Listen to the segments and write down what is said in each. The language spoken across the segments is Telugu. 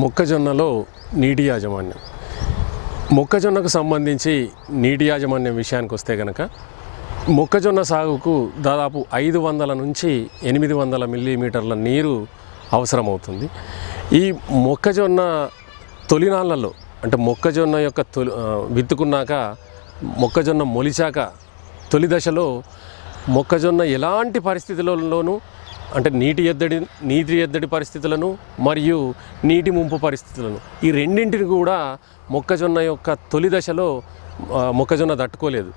మొక్కజొన్నలో నీటి యాజమాన్యం. మొక్కజొన్నకు సంబంధించి నీటి యాజమాన్యం విషయానికి వస్తే కనుక మొక్కజొన్న సాగుకు దాదాపు ఐదు వందల నుంచి ఎనిమిది వందల మిల్లీమీటర్ల నీరు అవసరమవుతుంది. ఈ మొక్కజొన్న తొలినాళ్ళలో అంటే మొక్కజొన్న యొక్క తొలి విత్తుకున్నాక మొక్కజొన్న మొలిచాక తొలి దశలో మొక్కజొన్న ఎలాంటి పరిస్థితులలోనూ అంటే నీటి ఎద్దడి నీటి ఎద్దడి పరిస్థితులను మరియు నీటి ముంపు పరిస్థితులను ఈ రెండింటిని కూడా మొక్కజొన్న యొక్క తొలి దశలో మొక్కజొన్న తట్టుకోలేదు.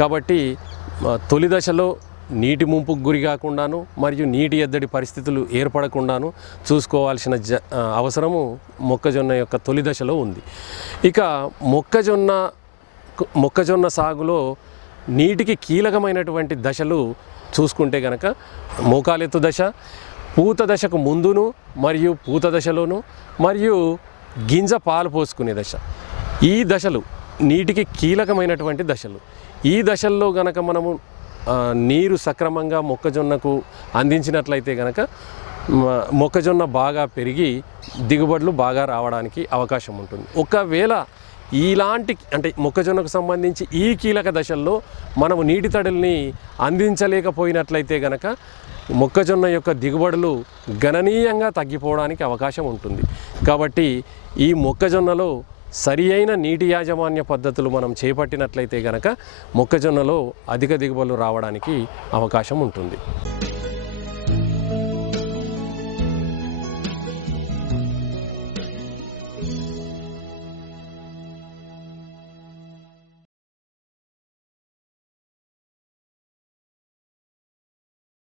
కాబట్టి తొలి దశలో నీటి ముంపుకు గురి కాకుండాను మరియు నీటి ఎద్దడి పరిస్థితులు ఏర్పడకుండాను చూసుకోవాల్సిన జ అవసరము మొక్కజొన్న యొక్క తొలి దశలో ఉంది. ఇక మొక్కజొన్న మొక్కజొన్న సాగులో నీటికి కీలకమైనటువంటి దశలు చూసుకుంటే కనుక మోకాలెత్తు దశ పూత దశకు ముందును మరియు పూత దశలోను మరియు గింజ పాలు పోసుకునే దశ. ఈ దశలు నీటికి కీలకమైనటువంటి దశలు. ఈ దశల్లో గనక మనము నీరు సక్రమంగా మొక్కజొన్నకు అందించినట్లయితే గనక మొక్కజొన్న బాగా పెరిగి దిగుబడులు బాగా రావడానికి అవకాశం ఉంటుంది. ఒకవేళ ఇలాంటి అంటే మొక్కజొన్నకు సంబంధించి ఈ కీలక దశల్లో మనము నీటి తడుల్ని అందించలేకపోయినట్లయితే గనక మొక్కజొన్న యొక్క దిగుబడులు గణనీయంగా తగ్గిపోవడానికి అవకాశం ఉంటుంది. కాబట్టి ఈ మొక్కజొన్నలో సరి అయిన నీటి యాజమాన్య పద్ధతులు మనం చేపట్టినట్లయితే గనక మొక్కజొన్నలో అధిక దిగుబడులు రావడానికి అవకాశం ఉంటుంది.